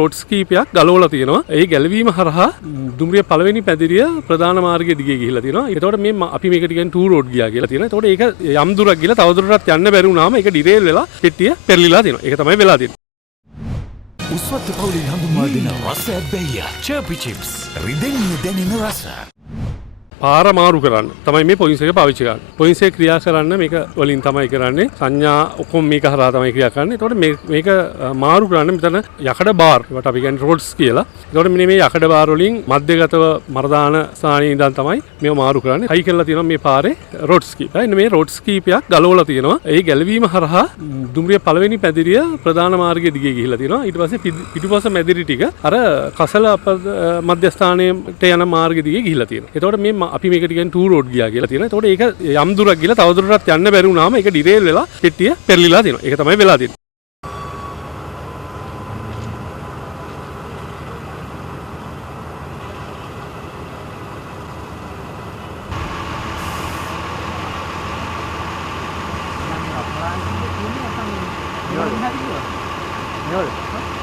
රෝඩ්ස් කීපයක් ගලවලා තියෙනවා. ඒ ගැලවීම හරහා දුම්රිය පළවෙනි පැදිරිය ප්‍රධාන මාර්ගයේ දිගේ ගිහිලා තියෙනවා. ඒතකොට මේ අපි මේකට කියන්නේ ටූ රෝඩ් ගියා කියලා තියෙනවා. ඒතකොට ඒක යම් දුරක් ගිහලා තව දුරටත් යන්න බැරි වුණාම ඒක ඩිරේල් වෙලා පෙට්ටිය පෙරලිලා තියෙනවා. ඒක තමයි වෙලා තියෙන්නේ. උස්වත්ත පවුලේ හඳුන්වා දෙන රස ඇබ්බැහිය චර්පි චිප්ස් රිදෙන්නේ දැනෙන රස. පාර මාරු කරන්න තමයි මේ පොලිස් එක පාවිච්චි කරන්නේ. පොලිස් එක ක්‍රියා කරන්න මේක වලින් තමයි කරන්නේ. සංඥා ඔක්කොම මේක හරහා තමයි ක්‍රියා කරන්නේ. ඒතකොට මේක මාරු කරන්න මෙතන යකඩ බාර් ඒවට අපි කියන්නේ රෝඩ්ස් කියලා. ඒතකොට මෙන්න මේ යකඩ බාර් වලින් මධ්‍යගතව මර්දාන ස්ථානයේ ඉඳන් තමයි මේව මාරු කරන්නේ. හයි කරලා තියෙනවා මේ පාරේ රෝඩ්ස් කීප. එන්න මේ රෝඩ්ස් කීපයක් ගලවලා තියෙනවා. ඒ ගැලවීම හරහා දුම්රිය පළවෙනි පැදිරිය ප්‍රධාන මාර්ගයේ දිගේ ගිහිලා තියෙනවා. ඊට පස්සේ පිටුපස මැදිරි ටික අර කසල මධ්‍යස්ථානයට යන මාර්ගය දිගේ ගිහිලා තියෙනවා. ඒතකොට මේ අපි මේකට කියන්නේ ටූ රෝඩ් ගියා කියලා තියෙනවා. ඒතකොට ඒක යම් දුරක් ගිහලා තව දුරටත් යන්න බැරි වුණාම ඒක ඩිරේල් වෙලා පෙට්ටිය පෙරලිලා තියෙනවා. ඒක තමයි වෙලා තියෙන්නේ. Nhol.